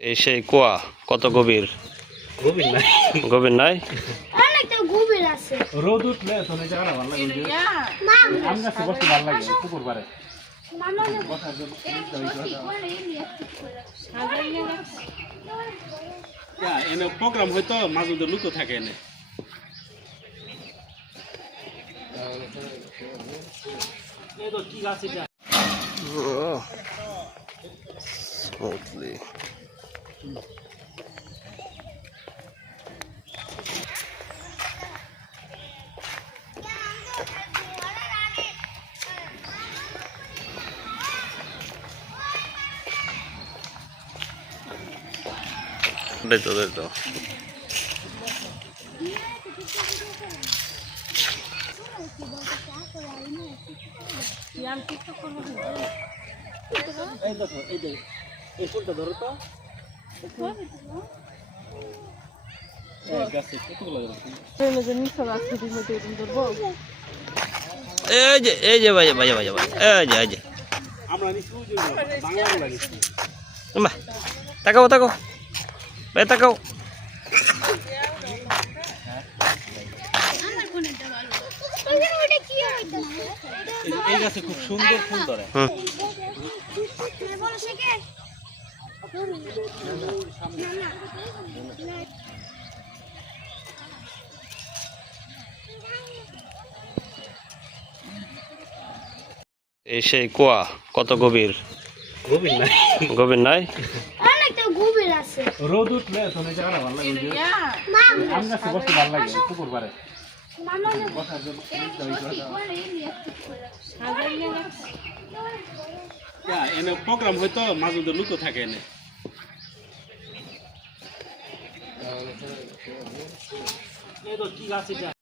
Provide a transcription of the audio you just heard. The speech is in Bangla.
এই সেই কুয়া কত গভীর? গভীর নাই। গভীর রোদ উঠলে এনে প্রোগ্রাম হয়তো মাঝে মধ্যে লুকো থাকে এনে। কি গাছ এটা? দে তো দে তো এই দেখো এই যে এই ফুলটা ধরো তো এই যে এই যে বাজে বাজে বাজে বাজে এই যে এই যে। বাহ তাকাও তাকাও। এই তাকাও। এই গাছে খুব সুন্দর ফুল ধরে। হুম। এই সেই কুয়া কত গভীর? গভীর নাই। গভীর নাই? অনেকটা গভীর আছে। রোদ উঠলে তো এই জায়গাটা ভালো লাগে ওই যে বসতে ভালো লাগে পুকুর পারে মামা বসার জন্য এনে প্রোগ্রাম হয়তো মাঝে লুকো থাকে এনে। এই তো কি গাছ এটা